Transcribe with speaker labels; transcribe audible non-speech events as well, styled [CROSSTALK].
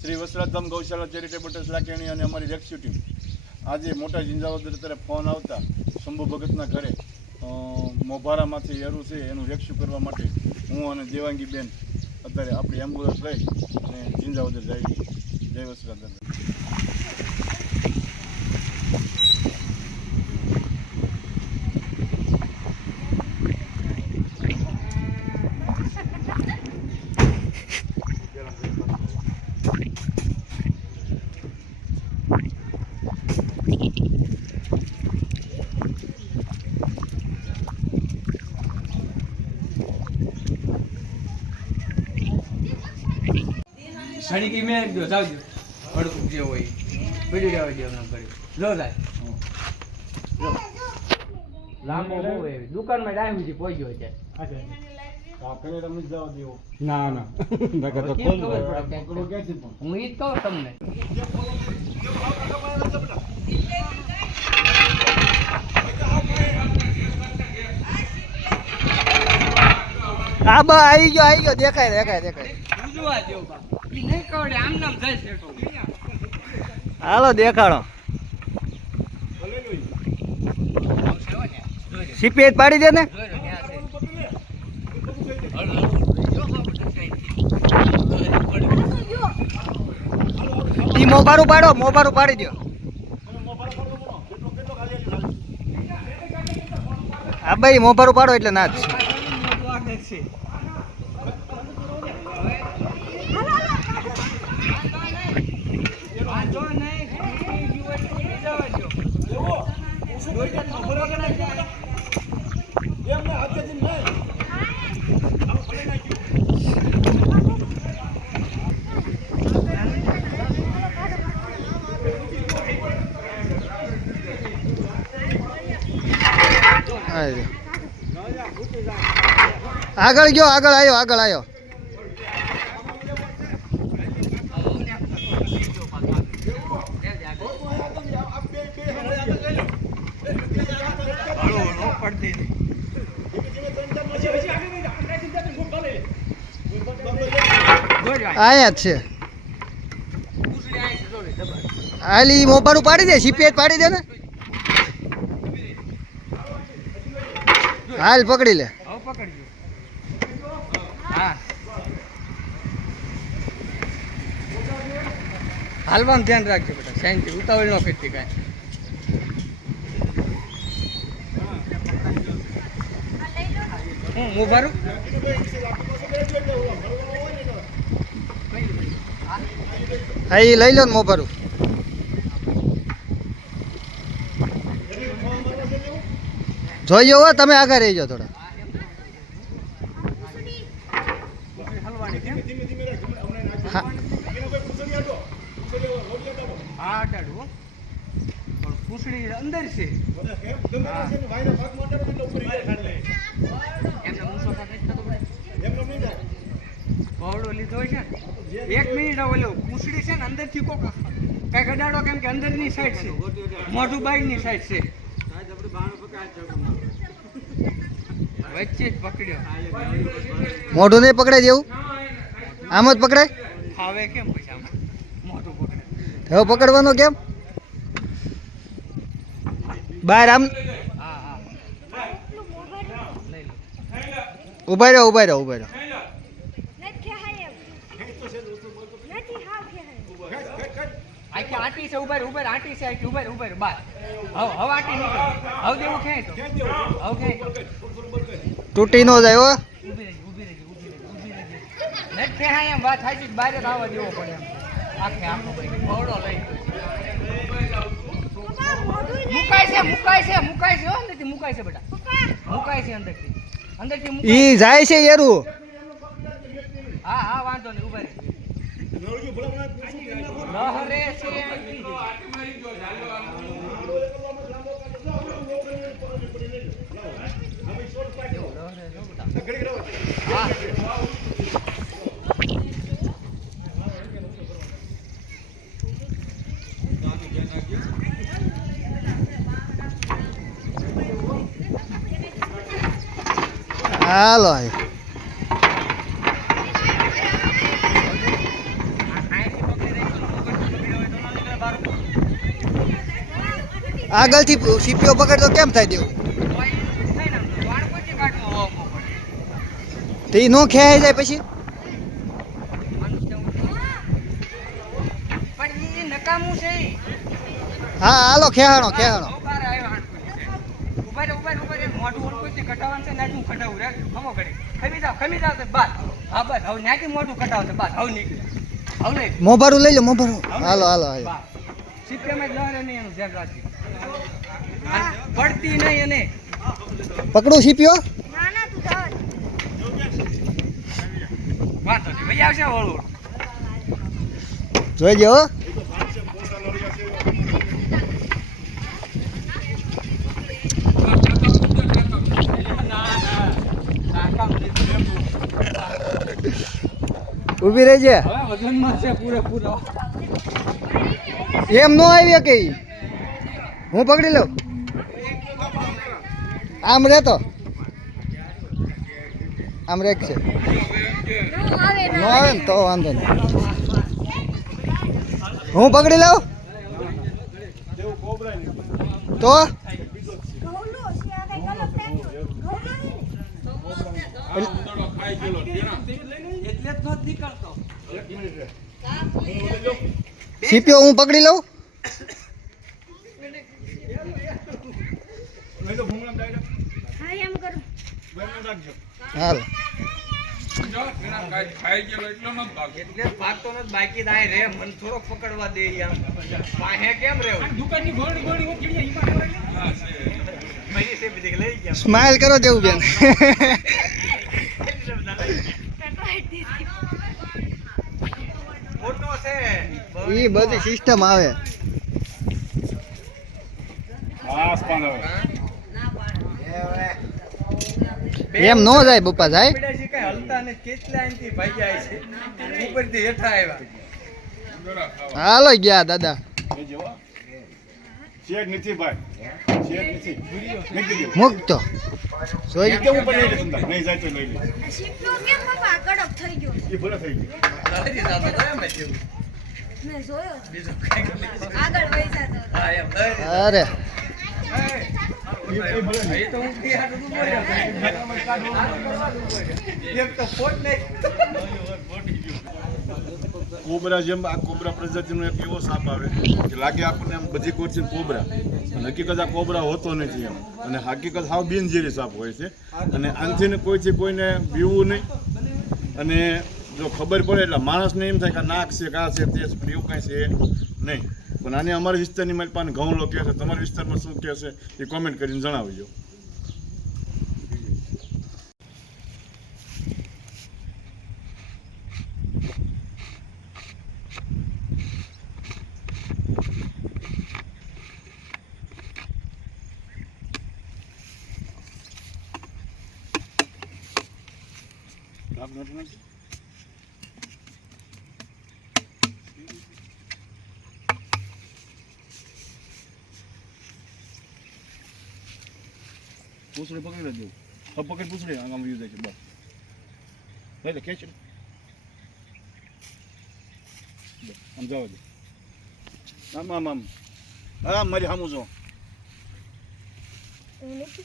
Speaker 1: શ્રી વસરાધામ ગૌશાળા charitable trust લાકેણી અને અમારી રેસ્ક્યુ આજે મોટા જિંજાવદર તરફ ફોન આવતા શંભુ ભગતના ઘરે મોભારામાંથી એરું છે, એનું રેસ્ક્યુ કરવા માટે હું અને દેવાંગી બેન અત્યારે આપણી એમ્બ્યુલન્સ લઈ અને ઝીંઝાવદર જઈ. જય વસરાધામ
Speaker 2: સડી કી મેં દો જાવજો. અડકું જે હોય. પડી જવા દે એમને કરી લો લાય લાંબો બહુ એવી. દુકાનમાં ડાયમથી પહોંચ્યો છે
Speaker 3: ના ના.
Speaker 2: હું ઈ જ કહું તમને.
Speaker 4: આ બા આવી ગયો આવી ગયો. દેખાય દેખાય દેખાય. હાલો, દેખાડો. સીપીએચ પાડી દે ને. ઈ મોબારું પાડો મોબારું પાડી દો હા, ભાઈ મોબારું પાડો એટલે ના જ. ગયો. આગળ ગયો, આગળ આવ્યો આગળ આવ્યો આયા છે. હાલી મોબારું પાડી દે સીપીએચ પાડી દે ને. હાલ પકડી લે.
Speaker 2: હવે પકડજો. હા. હાલવાનું ધ્યાન રાખજો બેટા. શાંતિ ઉતાવળ ન કરતી કાંઈ. હું હું ભરું
Speaker 4: હા એ લઈ લો ને મોબારું જોઈ હો તમે આગળ રહી જાઓ થોડા હો.
Speaker 2: અંદર છે. ભવડો લીધો હોય છે એક મિનિટ ઓલો પૂંછડી છે ને અંદરથી કોક કઈ કડાડો કેમ કે અંદરની સાઈડ છે મોઢું બાઈની સાઈડ છે
Speaker 4: મોઢું નહીં પકડાય જેવું? આમ જ પકડાય
Speaker 2: ખાવે કેમ મોઢું પકડે.
Speaker 4: હવે પકડવાનો કેમ? બહાર આમ? ઊભા રહ્યો ઊભા રહ્યો ઊભા રહ્યો
Speaker 2: આટી આંટી છે ઉભર ઉભર આટી છે આખી ઉભર ઉભર બાર હવે હવ આટી નીકળ. હવે દેવું ખેંચ હવ ક્યાંય
Speaker 4: તૂટી ન જાય હો. ઈ જાય છે યારું.
Speaker 2: હા હા વાંધો નહીં ઊભા રહે.
Speaker 4: હાલો આગળથી સીપીઓ પકડતો કેમ થાય દેવું?
Speaker 2: તો
Speaker 4: એ નો જાય પછી?
Speaker 2: હા
Speaker 4: હાલો ખેહાણો ખેહાણો.
Speaker 2: ઓળખું કટાવાનું છે નાચું કટાવું રે ખમો ઘડી ખમી જાવ ખમી જાવ બાદ. હા બસ. હવે નાચી મોઢું કટાવશે બાદ. હવે નીકળે. હવે નહીં.
Speaker 4: મોભારું લઈ લો મોભારું. હાલો હાલો હાલો.
Speaker 2: સિત્તેરમાં જ લહેરે નહીં એનું ધ્યાન રાખજે. પડતી નહીં એને.
Speaker 4: પકડું સીપીઓ
Speaker 2: વાંધો નહીં. ભાઈ આવશે વળું.
Speaker 4: જોઈ હો. ઊભી રહેજે એમ નો આવી કે હું પકડી લઉં? આમ રહેતો? આમ રેક છે. નો આવે ને તો વાંધો નહીં. હું પકડી લઉં? તો?
Speaker 2: એટલે જ નો જ નીકળતો.
Speaker 4: સીપીઓ હું પકડી લઉં?
Speaker 1: મિનિટ.
Speaker 4: હાલ.
Speaker 2: બાકી દાય રે મન થોડોક પકડવા દે યાર. પાહે કેમ રહેવું દુકાનની ગોળી ગોળી છે બધી લઈ ગયા
Speaker 4: સ્માઈલ કરો જેવું બેન. [LAUGHS] એ બધી સિસ્ટમ આવે. એમ નો જાય બપ્પા જાય.
Speaker 2: પડ્યા છે કઈ હલતા ને કેટલા અહીંથી ભાગ્યા છે? ઉપરથી હેઠા આવ્યા.
Speaker 4: હાલો ગયા દાદા. મુકતો. જોઈ
Speaker 1: એકદમ ઉપર લઈ લે નહીં જાય તો લઈ લે.
Speaker 5: શીપનો કેમ પપ્પા કડક થઈ ગયો?
Speaker 1: એ ભલે થઈ ગયું.
Speaker 2: નથી જાતો એમ જ
Speaker 4: અરે.
Speaker 1: કોબરા જેમ આ કોબરા પ્રજાતિનો એક એવો સાપ આવે કે લાગે આપણને આમ બધી કોરથી કોબરા. અને હકીકત આ કોબરા હોતો નથી એમ. અને હકીકત સાવ બિનઝેરી સાપ હોય છે. અને આનથી ને કોઈથી કોઈને બીવું નહીં. અને જો ખબર પડે એટલે માણસને એમ થાય કે નાક છે કા છે તે એવું કાંઈ છે નહીં. પણ આને અમારા વિસ્તારની મારી ઘઉં લો છે, તમારા વિસ્તારમાં શું કહે છે એ કોમેન્ટ કરીને જણાવજો. આપ નથી નથી પૂછડી પકડી લેજો હવે પકડ પૂછડી આમ આમ યુઝ છે બસ લઈ લે ખેંચ લે. બસ, આમ જવા દે આમ આમ આમ હા મારી સામું જો
Speaker 5: હું નથી